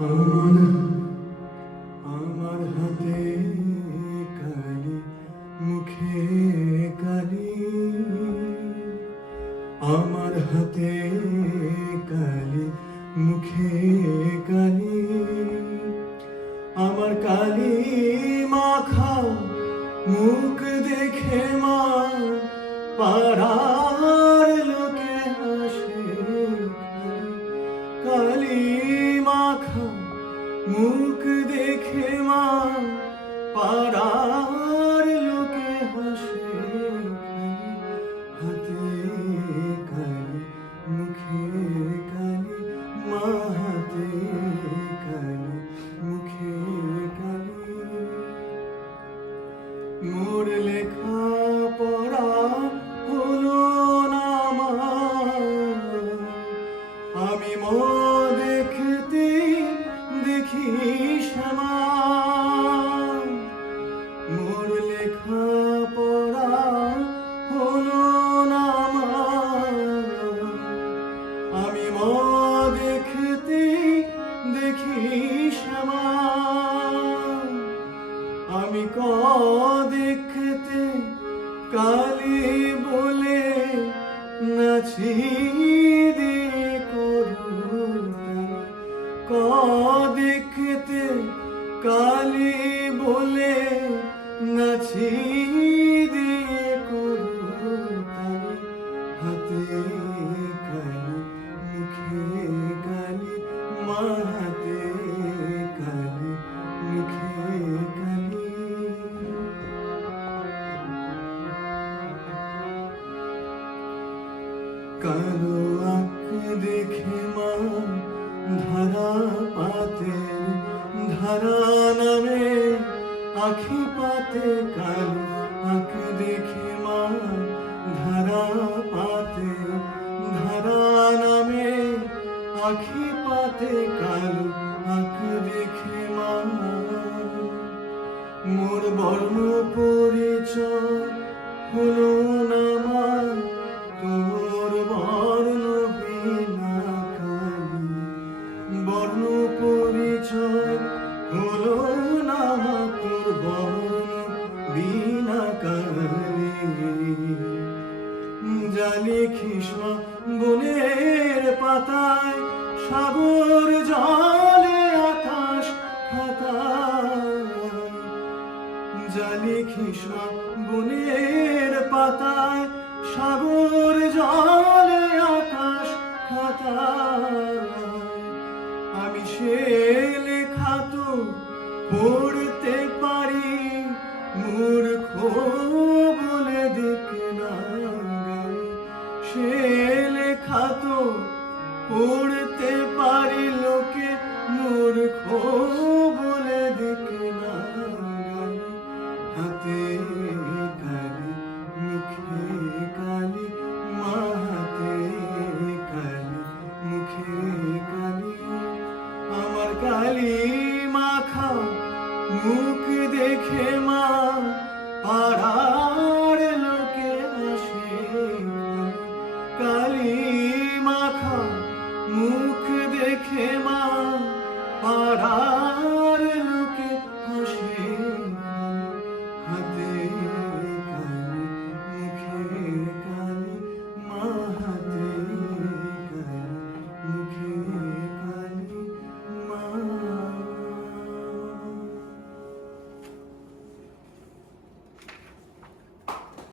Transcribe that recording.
আমার আমার হাতে কালি, মুখে কালি, আমার হাতে কালি, মুখে কালি, আমার কালি মাখা মুখ দেখে মা পাড়ার লোকে হাসে। কালি মাখা মুখ দেখে মা পাড়ার লোকে হাসে। হাতে কালি, মুখে কালি, মা হাতে কালি, মুখে কালি। মোর লেখা পড়া হলো না মা, আমি দেখতে দেখি শ্যামা। মোর লেখা পড়া হলো না মা, আমি দেখতে দেখি শ্যামা। আমি দেখতে কালি বলে নাচি দিয়ে দেখতে কালি বলে নাচি দিয়ে হাতে কালি, মুখে কালি, মা হাতে কালি, মুখে কালি। কালো আঁখ দেখে মা ধারা পাতে, ধারা নামে আখি পাতে। কালো আঁখ দেখে মা ধারা পাতে, ধারা নামে আখি পাতে। কালো আঁখ দেখে মা মোর বর্ণ পরিচয় হলো না মা, তোর বর্ণ বিনা কালি। বর্ণ পরিচয় হলো না মা, তোর বর্ণ বিনা কালি। জালি খিসমা বনের পাতায়, সাগর জলে আকাশ খাতায়। জালি খিসমা বনের পাতায়, সাগর জলে আকাশ খাতায়। আমি সে লেখা তো পড়তে পারি, মূর্খ বলে দেখে না গাই। সে লেখা তো পড়তে পারি, লোকে মূর্খ বলে দেখে না গাই। হাতে কালি, মুখে কালি, মা হাতে কালি, মুখে কালি। আমার কালি মাখা মুখ দেখে মা